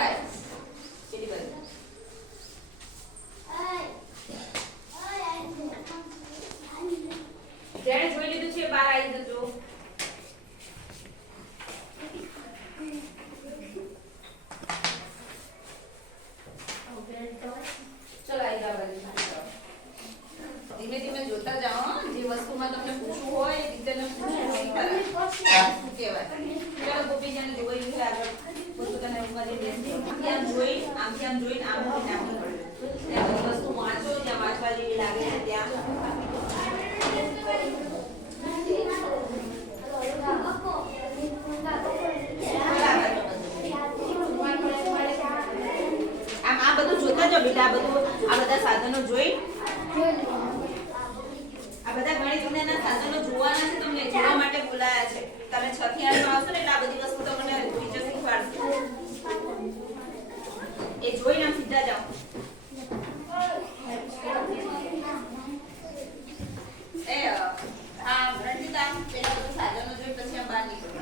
થાય પેલી બાજુ જેણે જોઈ લીધું છે બહાર આવી જજો ચલો આવી જાવ ધીમે ધીમે જોતા જાઓ જે વસ્તુમાં તમને પૂછવું હોય ટીચરને પૂછવું શું કહેવાય ચલો ગોપીજાને જોઈ છે આગળ પોતાને ઉપર આમ જોઈ આમ જોઈને આમ ત્યાં બધી વસ્તુ વાંચો જ્યાં વાંચવા જેવી લાગે છે ત્યાં આ બધું જોતા જાઓ બેટા આ બધા સાધનો જોઈ આ બધા ગણિત વિજ્ઞાનના સાધનો જોવાના છે તમને જોવા માટે બોલાયા છે તમે 6 થી 8 માં આવશો ને એટલે આ બધી વસ્તુ તમને ટીચર શીખવાડશે એ જોઈને આમ સીધા જાઓ રણજીત આમ પેલા બધું સાધનો જોઈ પછી આમ બહાર નીકળો